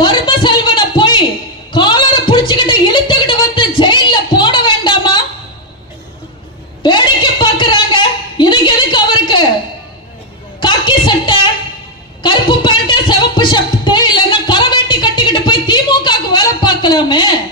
தர்ம செல்வனை போய் காலரை புடிச்சுக்கிட்டு இழுத்துக்கிட்டு வந்து ஜெயில்ல போட வேண்டாமா? வேடிக்கை பார்க்கிறாங்க. இதுக்கு எதுக்கு அவருக்கு? காக்கி சட்டை கருப்பு பேண்ட் சிவப்பு சட்டை இல்லைன்னா கரவேட்டி கட்டிக்கிட்டு போய் திமுகவுக்கு வேலை பார்க்கலாமே.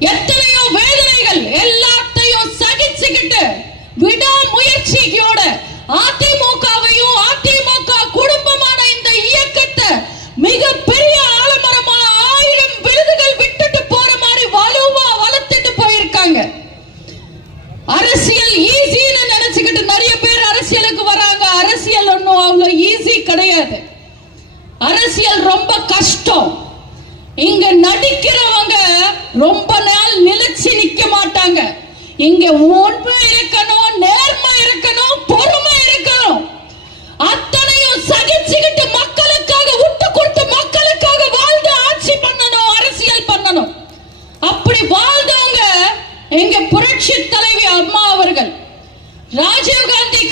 எத்தனையோ வேதனைகள் எல்லாத்தையும் சகிச்சுக்கிட்டு விடாமுயற்சியோட அதிமுகவையும் அதிமுக குடும்பமான இந்த இயக்கத்தை மிக பெரிய ஆலமரமா ஆயிரம் விருதுகள் விட்டுட்டு போற மாதிரி வலுவா வளர்த்துட்டு போயிருக்காங்க. அரசியல் ஈஸின்னு நினைச்சுக்கிட்டு நிறைய பேர் அரசியலுக்கு வராங்க. அரசியல் ஒன்றும் அவ்வளோ ஈஸி கிடையாது. அரசியல் ரொம்ப கஷ்டம். இங்க நடிக்கிறவங்க ரொம்ப இங்க உண்மை இருக்கணும் நேர்மை இருக்கணும் பொறுமை இருக்கணும். அத்தனையும் சகிச்சுக்கிட்டு மக்களுக்காக விட்டு கொடுத்து மக்களுக்காக வாழ்ந்து ஆட்சி பண்ணணும் அரசியல் பண்ணணும். அப்படி வாழ்ந்தவங்க எங்க புரட்சி தலைவி அம்மா அவர்கள். ராஜீவ் காந்தி